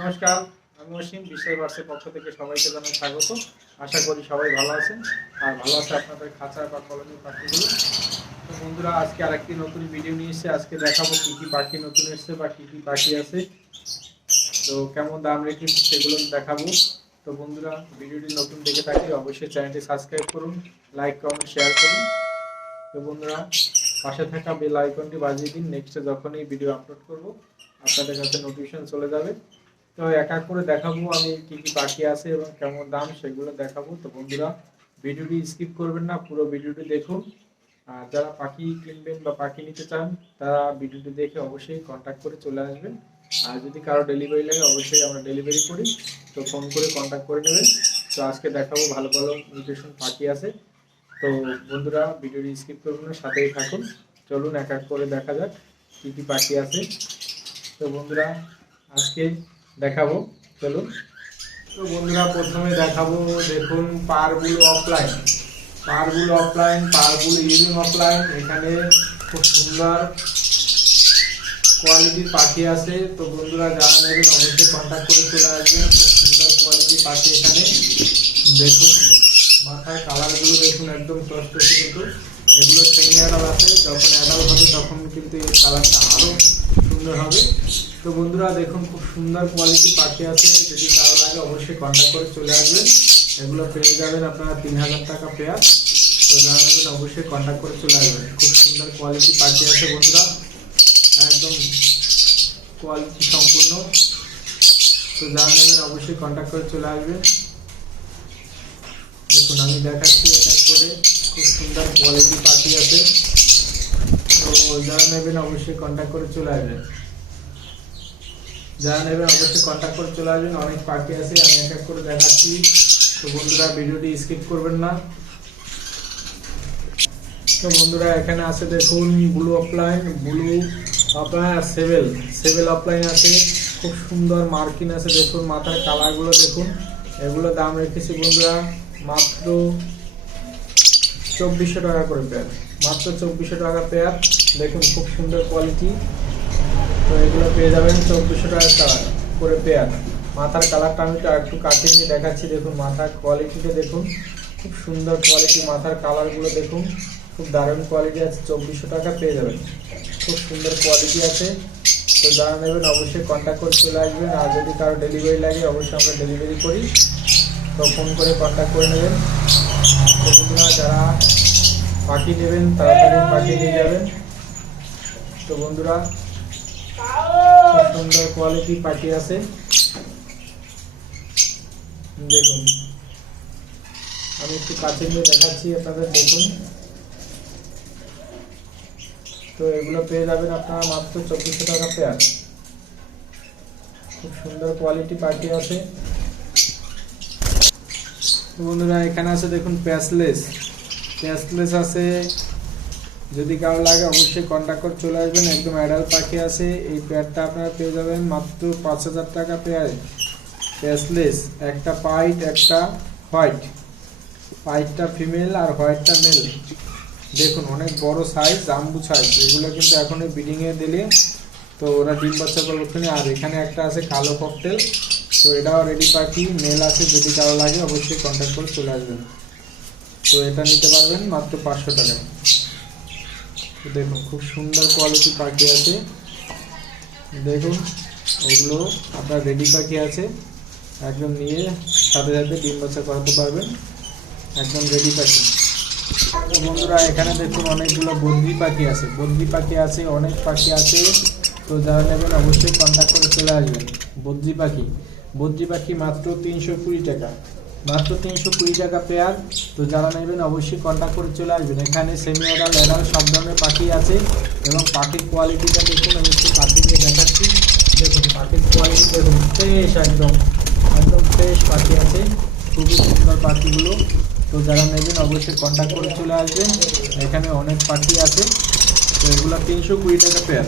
নমস্কার, আমি অসীম, বিশ্বের বার্সের পক্ষ থেকে সবাইকে জানাই স্বাগত। আশা করি সবাই ভালো আছেন, আর ভালো আছে আপনাদের খাঁচা বা কলোনির পাখিগুলো। তো বন্ধুরা, আজকে আরেকটি নতুন ভিডিও নিয়ে এসেছে আজকে দেখাবো কী কী পাখি নতুন এসেছে বা কী কী পাখি আছে। তো কেমন দাম রেখেছি সেগুলো দেখাবো। তো বন্ধুরা ভিডিওটি নতুন দেখে থাকলে অবশ্যই চ্যানেলটি সাবস্ক্রাইব করুন লাইক কমেন্ট শেয়ার করুন। তো বন্ধুরা, পাশে থাকা বেল আইকনটি বাজিয়ে দিন নেক্সটে যখনই ভিডিও আপলোড করব, আপনাদের কাছে নোটিফিকেশন চলে যাবে। তো এক এক করে দেখাবো আমি কি কি পাখি আছে এবং কেমন দাম সেগুলো দেখাবো। তো বন্ধুরা, ভিডিওটি স্কিপ করবেন না, পুরো ভিডিওটি দেখুন। আর যারা পাখি কিনবেন বা পাখি নিতে চান, তারা ভিডিওটি দেখে অবশ্যই কন্ট্যাক্ট করে চলে আসবেন। আর যদি কারও ডেলিভারি লাগে, অবশ্যই আমরা ডেলিভারি করি। তো ফোন করে কন্ট্যাক্ট করে নেবেন। তো আজকে দেখাবো ভালো ভালো নিউট্রিশন পাখি আছে। তো বন্ধুরা, ভিডিওটি স্কিপ করবেন না, সাথেই থাকুন। চলুন এক এক করে দেখা যাক কী কী পাখি আছে। তো বন্ধুরা, আজকে দেখাবো, চলুন। তো বন্ধুরা, প্রথমে দেখাবো, দেখুন purple offline purple offline purple ইভিং offline এখানে খুব সুন্দর কোয়ালিটির পাখি আছে। তো বন্ধুরা, যারা নেবেন, অবশ্যই কন্ট্যাক্ট করে চলে আসবেন। খুব সুন্দর কোয়ালিটির পাখি এখানে। দেখুন মাথায় কালারগুলো দেখুন, একদম টসটসে কিন্তু এগুলো সেমি অ্যাডাল আছে। যখন অ্যাডাল হবে, তখন কিন্তু এই কালারটা আরও সুন্দর হবে। তো বন্ধুরা, দেখুন খুব সুন্দর কোয়ালিটি পাখি আছে। যদি কারও লাগে অবশ্যই কন্ট্যাক্ট করে চলে আসবেন। এগুলো পেয়ে যাবেন আপনারা তিন হাজার টাকা পেয়ার। তো যারা নেবেন অবশ্যই কন্ট্যাক্ট করে চলে আসবেন। খুব সুন্দর কোয়ালিটি পাখি আছে বন্ধুরা। একদম কোয়ালিটি সম্পূর্ণ। তো যারা নেবেন অবশ্যই কন্ট্যাক্ট করে চলে আসবেন। দেখুন, আমি দেখাচ্ছি এটা করে। খুব সুন্দর কোয়ালিটি পাখি আছে। তো যারা নেবেন অবশ্যই কন্ট্যাক্ট করে চলে আসবেন। যারা নেবেন অবশ্যই কন্ট্যাক্ট করে চলে আসবেন। অনেক পাখি আছে, আমি এক এক করে দেখাচ্ছি। তো বন্ধুরা, ভিডিওটি স্কিপ করবেন না। তো বন্ধুরা, এখানে আছে দেখুন ব্লু অফলাইন ব্লু অফলাইন আর সেভেল সেভেল অফলাইন আছে, খুব সুন্দর মার্কিন আছে, দেখুন, মাথার কালারগুলো দেখুন। এগুলো দাম রেখেছি বন্ধুরা, মাত্র চব্বিশশো টাকা করে পেয়ার মাত্র চব্বিশশো টাকা পেয়ার দেখুন, খুব সুন্দর কোয়ালিটি তো এগুলো পেয়ে যাবেন চব্বিশশো টাকা কালার করে পেয়ার মাথার কালারটা আমি একটু নিয়ে দেখাচ্ছি, দেখুন মাথার কোয়ালিটিটা দেখুন। খুব সুন্দর কোয়ালিটি মাথার কালারগুলো দেখুন। খুব দারুণ কোয়ালিটি আছে, চব্বিশশো টাকা পেয়ে যাবেন। খুব সুন্দর কোয়ালিটি আছে। তো যারা নেবেন অবশ্যই কন্ট্যাক্ট করে চলে আসবেন। আর যদি কারও ডেলিভারি লাগে, অবশ্যই আমরা ডেলিভারি করি। তো ফোন করে কন্ট্যাক্ট করে নেবেন। তো বন্ধুরা, যারা পাখি নেবেন, তাড়াতাড়ি পাখি নিয়ে যাবেন। তো বন্ধুরা সুন্দর কোয়ালিটি পাখি আছে। দেখুন। আমি একটু কাছে নিয়ে দেখাচ্ছি আপনাদের, দেখুন। তো এগুলো পেয়ে যাবেন আপনারা মাত্র চব্বিশশো টাকা পেয়ার খুব সুন্দর কোয়ালিটি পাখি আছে। বন্ধুরা, এখানে আছে দেখুন, প্যাসলেস। প্যাসলেস আছে যদি কারও লাগে অবশ্যই কন্ট্যাক্ট করে চলে আসবেন, একদম অ্যাডাল্ট পাখি আছে, এই পেয়ারটা আপনারা পেয়ে যাবেন মাত্র পাঁচ হাজার টাকা পেয়ার ক্যাশলেস একটা পাইট, একটা হোয়াইট। পাইটটা ফিমেল আর হোয়াইটটা মেল দেখুন, অনেক বড় সাইজ জাম্বু সাইজ এগুলো কিন্তু এখনই ব্রিডিংয়ে দিলে তো ওরা ডিম বাচ্চা করবে আর এখানে একটা আছে কালো ককটেল তো এটাও রেডি পাখি মেল আছে, যদি কারও লাগে অবশ্যই কন্ট্যাক্ট করে চলে আসবেন। তো এটা নিতে পারবেন মাত্র পাঁচশো টাকায়। দেখুন, খুব সুন্দর কোয়ালিটি পাখি আছে। দেখুন, ওগুলো আপনার রেডি পাখি আছে। একদম নিয়ে সাথে সাথে ডিম বাচ্চা করাতে পারবেন। একদম রেডি পাখি। বন্ধুরা, এখানে দেখুন অনেকগুলো বদ্রি পাখি আছে। বদ্রি পাখি আছে, অনেক পাখি আছে। তো যারা নেবেন অবশ্যই কন্ট্যাক্ট করে চলে আসবেন। বদ্রি পাখি। বদ্রি পাখি মাত্র তিনশো কুড়ি টাকা। মাত্র তিনশো কুড়ি টাকা পেয়ার তো যারা নেবেন অবশ্যই কন্ট্যাক্ট করে চলে আসবেন। এখানে সেমি অর্ডার অ্যাডাল সব ধরনের পাখি আছে এবং পাখির কোয়ালিটিটা দেখুন, আমি একটু পাখি নিয়ে দেখাচ্ছি। দেখুন, পাখির কোয়ালিটি দেখুন ফ্রেশ একদম একদম ফ্রেশ পাখি আছে। খুবই সুন্দর পাখিগুলো। তো যারা নেবেন অবশ্যই কন্ট্যাক্ট করে চলে আসবেন। এখানে অনেক পাখি আছে। তো এগুলো তিনশো কুড়ি টাকা পেয়ার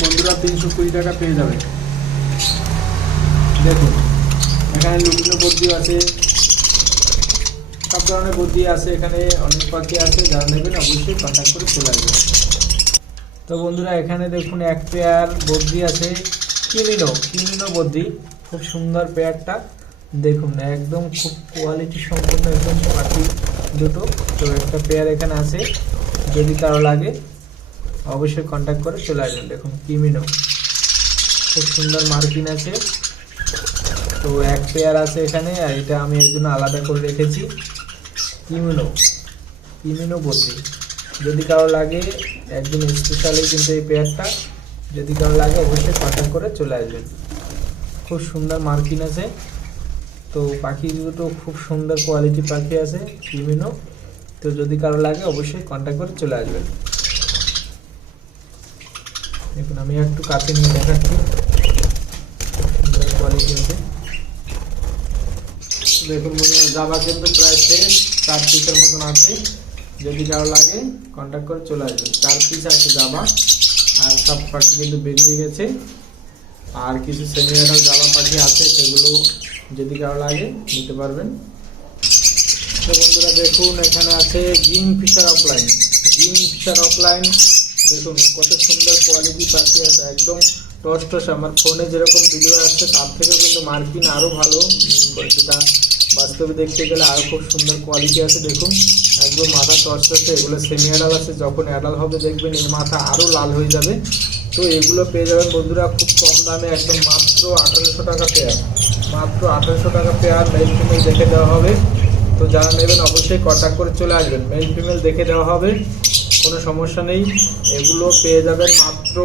বন্ধুরা, তিনশো কুড়ি টাকা পেয়ে যাবে। দেখুন এখানে লুবিনো বদ্রি আছে। সব ধরনের বদ্রি আছে এখানে, অনেক পাখি আছে, যারা নেবেন অবশ্যই কন্ট্যাক্ট করে চলে আসবেন। তো বন্ধুরা, এখানে দেখুন এক পেয়ার বদ্রি আছে। কিমিনো কিমিনো বদ্রি খুব সুন্দর পেয়ারটা। দেখুন, একদম খুব কোয়ালিটি সম্পূর্ণ একদম পাখি দুটো। তো একটা পেয়ার এখানে আছে, যদি কারও লাগে, অবশ্যই কন্ট্যাক্ট করে চলে আসবেন। দেখুন কিমিনো খুব সুন্দর মার্কিন আছে। তো এক পেয়ার আছে এখানে, আর এটা আমি এর জন্য আলাদা করে রেখেছি। কিমিনো কিমিনো বদ্রি যদি কারও লাগে একদম স্পেশালি কিন্তু এই পেয়ারটা যদি কারও লাগে অবশ্যই কন্ট্যাক্ট করে চলে আসবেন। খুব সুন্দর মার্কিন আছে। তো পাখি দুটো খুব সুন্দর কোয়ালিটি পাখি আছে কিমিনো তো যদি কারও লাগে, অবশ্যই কন্ট্যাক্ট করে চলে আসবেন। দেখুন, আমি একটু কাছে নিয়ে দেখাচ্ছি খুব সুন্দর কোয়ালিটি আছে দেখুন জামা কিন্তু প্রায় শেষ, চার পিসের মতন আছে। যদি কারও লাগে কন্ট্যাক্ট করে চলে আসবেন। চার পিস আছে জামা আর সব পাখি কিন্তু বেরিয়ে গেছে। আর কিছু সেমিয়াটাল জামা পাখি আছে, সেগুলো যদি কারও লাগে, নিতে পারবেন। তো বন্ধুরা, দেখুন, এখানে আছে green fisher offline green fisher offline দেখুন, কত সুন্দর কোয়ালিটি পাখি আছে। একদম টস টস, আমার ফোনে যেরকম ভিডিও আসছে, তার থেকেও কিন্তু মার্কিন আরও ভালো। যেটা বাস্তবে দেখতে গেলে আরও খুব সুন্দর কোয়ালিটি আছে, দেখুন। একদম মাথা টসে এগুলো সেমি অ্যাডাল আছে, যখন অ্যাডাল হবে দেখবেন এর মাথা আরও লাল হয়ে যাবে। তো এগুলো পেয়ে যাবেন বন্ধুরা খুব কম দামে, একদম মাত্র আঠারোশো টাকা পেয়ার মাত্র আঠারোশো টাকা পেয়ার মেল ফিমেল দেখে দেওয়া হবে। তো যারা নেবেন অবশ্যই কন্ট্যাক্ট করে চলে আসবেন। মেল ফিমেল দেখে দেওয়া হবে, কোনো সমস্যা নেই। এগুলো পেয়ে যাবেন মাত্র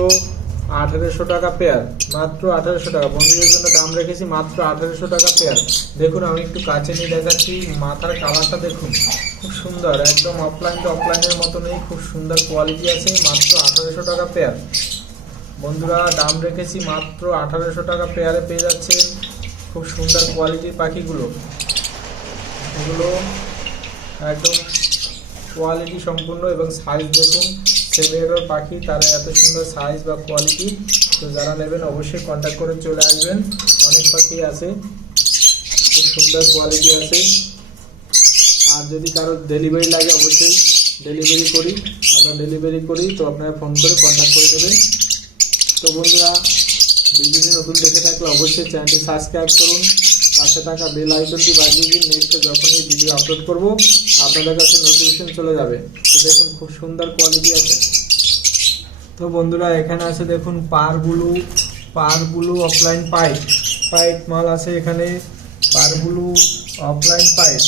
আঠারোশো টাকা পেয়ার মাত্র আঠারোশো টাকা। বন্ধুদের জন্য দাম রেখেছি মাত্র আঠারোশো টাকা পেয়ার দেখুন, আমি একটু কাছে নিয়ে দেখাচ্ছি, মাথার কালারটা দেখুন। খুব সুন্দর, একদম অফলাইন তো অফলাইনের মতো নেই, খুব সুন্দর কোয়ালিটি আছে, মাত্র আঠারোশো টাকা পেয়ার বন্ধুরা, দাম রেখেছি মাত্র আঠারোশো টাকা পেয়ারে পেয়ে যাচ্ছেন খুব সুন্দর কোয়ালিটির পাখিগুলো। এগুলো একদম কোয়ালিটি সম্পূর্ণ এবং সাইজ দেখুন সেভেরোর পাখি, তারা এত সুন্দর সাইজ বা কোয়ালিটি তো যারা নেবেন অবশ্যই কন্ট্যাক্ট করে চলে আসবেন। অনেক পাখি আছে, খুব সুন্দর কোয়ালিটি আছে। আর যদি কারও ডেলিভারি লাগে, অবশ্যই ডেলিভারি করি, আমরা ডেলিভারি করি, তো আপনারা ফোন করে কন্ট্যাক্ট করে দেবেন তো বন্ধুরা, ভিডিওটি নতুন দেখে থাকলে অবশ্যই চ্যানেলটি সাবস্ক্রাইব করুন। পাশে থাকা বেল আইকনটি বাজিয়ে দিন নেক্সটে যখনই ভিডিও আপলোড করব, আপনাদের কাছে নোটিফিকেশন চলে যাবে। তো দেখুন খুব সুন্দর কোয়ালিটি আছে। তো বন্ধুরা, এখানে আছে দেখুন pearl blue pearl blue offline pipe. Pipe মাল আছে এখানে, পার ব্লু অফলাইন পাইপ।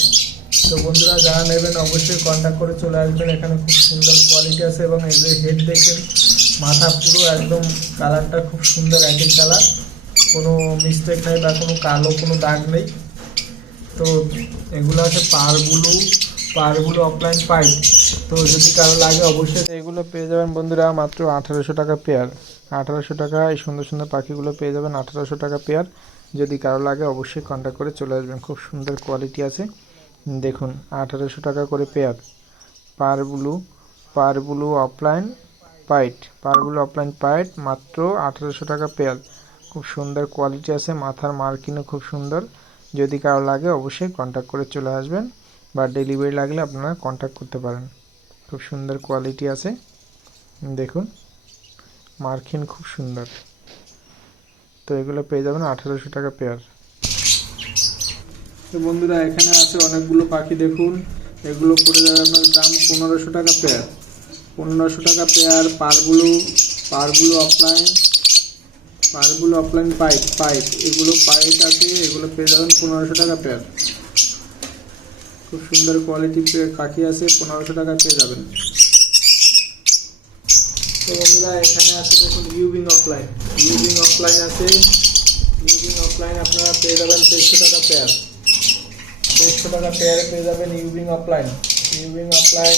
তো বন্ধুরা, যারা নেবেন অবশ্যই কন্ট্যাক্ট করে চলে আসবেন। এখানে খুব সুন্দর কোয়ালিটি আছে এবং যে হেড দেখেন, মাথা পুরো একদম কালারটা খুব সুন্দর, একই কালার কোনো মিস্টেক নেই বা কোনো কালো কোনো দাগ নেই। তো এগুলো আছে pearl blue pearl blue offline pipe তো যদি কারও লাগে অবশ্যই এগুলো পেয়ে যাবেন বন্ধুরা মাত্র আঠারোশো টাকা পেয়ার আঠারোশো টাকা এই সুন্দর সুন্দর পাখিগুলো পেয়ে যাবেন আঠারোশো টাকা পেয়ার যদি কারও লাগে অবশ্যই কন্ট্যাক্ট করে চলে আসবেন। খুব সুন্দর কোয়ালিটি আছে। দেখুন, আঠারোশো টাকা করে পেয়ার পার ব্লু পার ব্লু অফলাইন পাইট। পার ব্লু অফলাইন পাইট মাত্র আঠারোশো টাকা পেয়ার খুব সুন্দর কোয়ালিটি আছে, মাথার মার্কিনও খুব সুন্দর। যদি কারও লাগে অবশ্যই কন্ট্যাক্ট করে চলে আসবেন। বা ডেলিভারি লাগলে আপনারা কন্ট্যাক্ট করতে পারেন। খুব সুন্দর কোয়ালিটি আছে। দেখুন, মার্কিন খুব সুন্দর। তো এগুলো পেয়ে যাবেন আঠারোশো টাকা পেয়ার তো বন্ধুরা, এখানে আছে অনেকগুলো পাখি, দেখুন। এগুলো পড়ে যাবে আপনার দাম পনেরোশো টাকা পেয়ার পনেরোশো টাকা পেয়ার পারগুলো পারগুলো অফলাইন পারগুলো অফলাইন পাইপ পাইপ এগুলো পাইপ আছে, এগুলো পেয়ে যাবেন পনেরোশো টাকা পেয়ার খুব সুন্দর কোয়ালিটি পাখি আছে, পনেরোশো টাকা পেয়ে যাবেন। তো বন্ধুরা, এখানে আছে দেখুন ইউবিং অফলাইন ইউবিং অফলাইন আছে। ইউবিং অফলাইন আপনারা পেয়ে যাবেন তেইশশো টাকা পেয়ার তেইশশো টাকা পেয়ারে পেয়ে যাবেন ইউবিং অফলাইন ইউবিং অফলাইন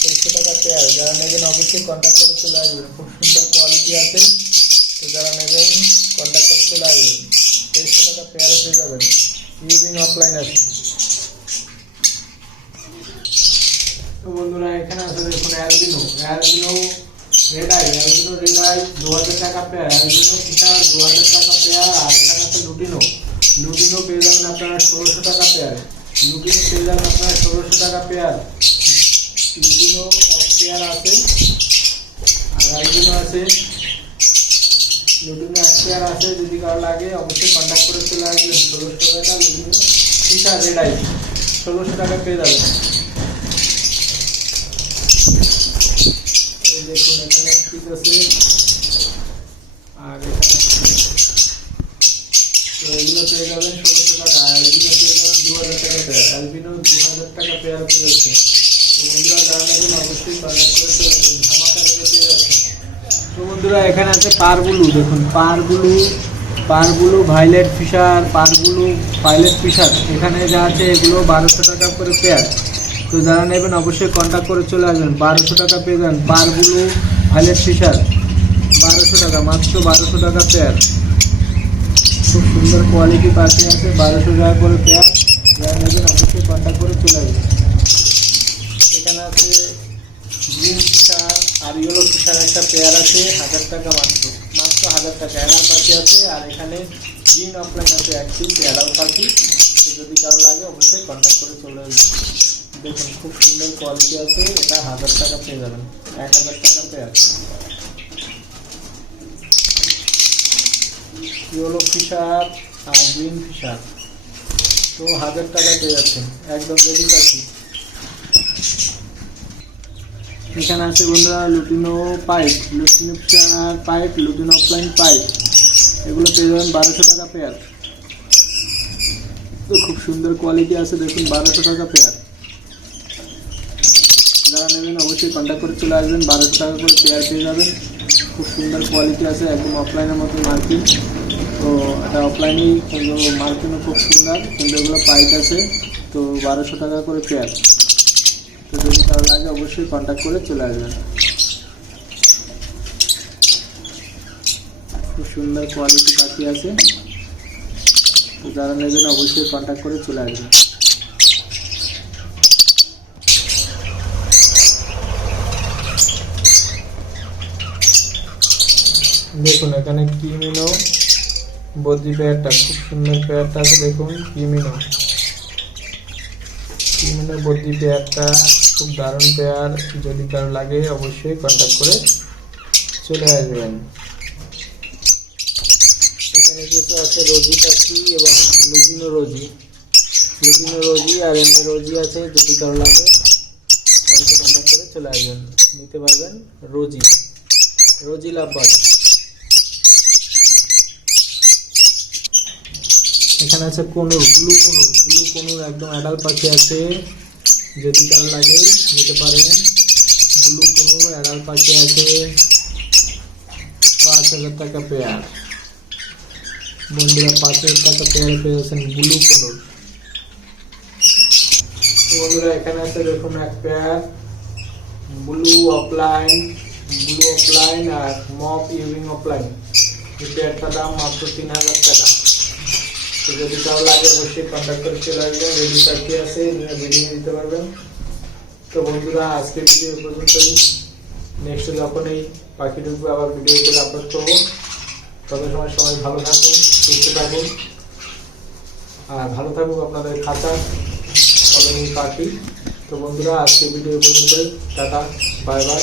তেইশশো টাকা পেয়ার যারা নেবেন অবশ্যই কন্ট্যাক্ট করে চলে আসবেন। খুব সুন্দর কোয়ালিটি আছে। তো যারা নেবেন কন্ট্যাক্ট করে চলে আসবেন। তেইশশো টাকা পেয়ারে পেয়ে যাবেন। ইউবিং অফলাইন আছে। তো বন্ধুরা, এখানে আছে দেখুন albino albino red eye albino red eye দু হাজার টাকা পেয়ার অ্যালবিনো ফিশার দু হাজার টাকা পেয়ার আর এখানে আছে লুটিনো। লুটিনো পেয়ে যাবেন আপনারা ষোলোশো টাকা পেয়ার লুটিনো পেয়ে যাবেন আপনারা ষোলোশো টাকা পেয়ার লুটিনো এক পেয়ার আছে, আর অ্যালবিনো আছে। লুটিনো এক পেয়ার আছে, যদি কারও লাগে, অবশ্যই কন্ট্যাক্ট করে চলে আসবেন। ষোলোশো টাকা, লুটিনো ফিশার রেড আই ষোলোশো টাকা পেয়ে যাবেন। এই এখানে আছে অবশ্যই এখানে আছে পারগুলো দেখুন পারগুলো পারগুলো ভাইলেট ফিশার পারগুলো পাইলেট ফিশার, এখানে যা আছে এগুলো বারোশো টাকা করে পেয়ার তো যারা নেবেন অবশ্যই কন্ট্যাক্ট করে চলে আসবেন। বারোশো টাকা পেয়ে যান। পারগুলো ভাইলেট ফিশার বারোশো টাকা, মাত্র বারোশো টাকা পেয়ার খুব সুন্দর কোয়ালিটি পাখি আছে, বারোশো টাকা করে পেয়ার যারা নেবেন অবশ্যই কন্ট্যাক্ট করে চলে আসবেন। এখানে আছে গ্রিন ফিশার আর ইয়েলো ফিশার একটা পেয়ার আছে, হাজার টাকা মাত্র। মাত্র হাজার টাকা। অ্যাডাল পাখি আছে আর এখানে গ্রিন অফলাইন আছে এক পিস অ্যাডাল পাখি যদি কারও লাগে, অবশ্যই কন্ট্যাক্ট করে চলে আসবেন। দেখুন, খুব সুন্দর কোয়ালিটি আছে, এটা হাজার টাকা পেয়ে যাবেন। এক হাজার টাকা পেয়ার ইয়েলো ফিশার আর গ্রিন ফিশার। তো হাজার টাকা পেয়ে যাচ্ছেন, একদম রেডি পাখি এখানে আছে বন্ধুরা lutino pied lutino pied lutino opaline pied এগুলো পেয়ে যাবেন বারোশো টাকা পেয়ার তো খুব সুন্দর কোয়ালিটি আছে, দেখুন, বারোশো টাকা পেয়ার যারা নেবেন, অবশ্যই কন্ট্যাক্ট করে চলে আসবেন, বারোশো টাকা করে পেয়ার পেয়ে যাবেন। খুব সুন্দর কোয়ালিটি আছে, একদম অফলাইনের মতো মার্কিং তো এটা অফলাইনেই মার্কিংও খুব সুন্দর, কিন্তু এগুলো পাইপ আছে, তো বারোশো টাকা করে পেয়ার তো যদি কারও লাগে, অবশ্যই কন্ট্যাক্ট করে চলে আসবেন। খুব সুন্দর কোয়ালিটি পাখি আছে। তো যারা নেবেন, অবশ্যই কন্ট্যাক্ট করে চলে আসবেন। দেখুন, এখানে কিমিনো বদ্রি পেয়ারটা খুব সুন্দর পেয়ারটা আছে, দেখুন কিমিনো কিমিনো বদ্রি পেয়ারটা খুব দারুণ পেয়ার, যদি কারও লাগে, অবশ্যই কন্ট্যাক্ট করে চলে আসবেন। এখানে কিছু আছে, রোজি পাখি এবং লুটিনো রোজি। লুটিনো রোজি আর এমনি রোজি আছে, যদি কারও লাগে, অবশ্যই কন্ট্যাক্ট করে চলে আসবেন। নিতে পারবেন রোজি। রোজি লাভবাদ এখানে আছে কোনুর ব্লু কোনুর ব্লু কোনুর একদম অ্যাডাল পাখি আছে, যদি কারও লাগে নিতে পারেন। ব্লু কোনুর অ্যাডাল পাখি আছে, পাঁচ হাজার টাকা পেয়ার বন্ধুরা, পাঁচ হাজার টাকা পেয়ার পেয়েছেন ব্লু কোনুর তো বন্ধুরা, এখানে আছে দেখুন এক pair blue opaline blue opaline আর মপ ইউরিং অফলাইন এই পেয়ারটার দাম মাত্র তিন হাজার টাকা। তো যদি কারও লাগে অবশ্যই কন্ট্যাক্ট করে চলে আসবেন রেডি পাখি আছে ভিডিও দিতে পারবেন। তো বন্ধুরা আজকে ভিডিও পর্যন্তই। নেক্সট যখন এই পাখি ঢুকবে, আবার ভিডিও করে আপলোড করব। তত সময় সবাই ভালো থাকুন, সুস্থ থাকুন। আর ভালো থাকুক আপনাদের খাতা কলোনি পাখি। তো বন্ধুরা আজকে ভিডিও পর্যন্তই। Tata bye bye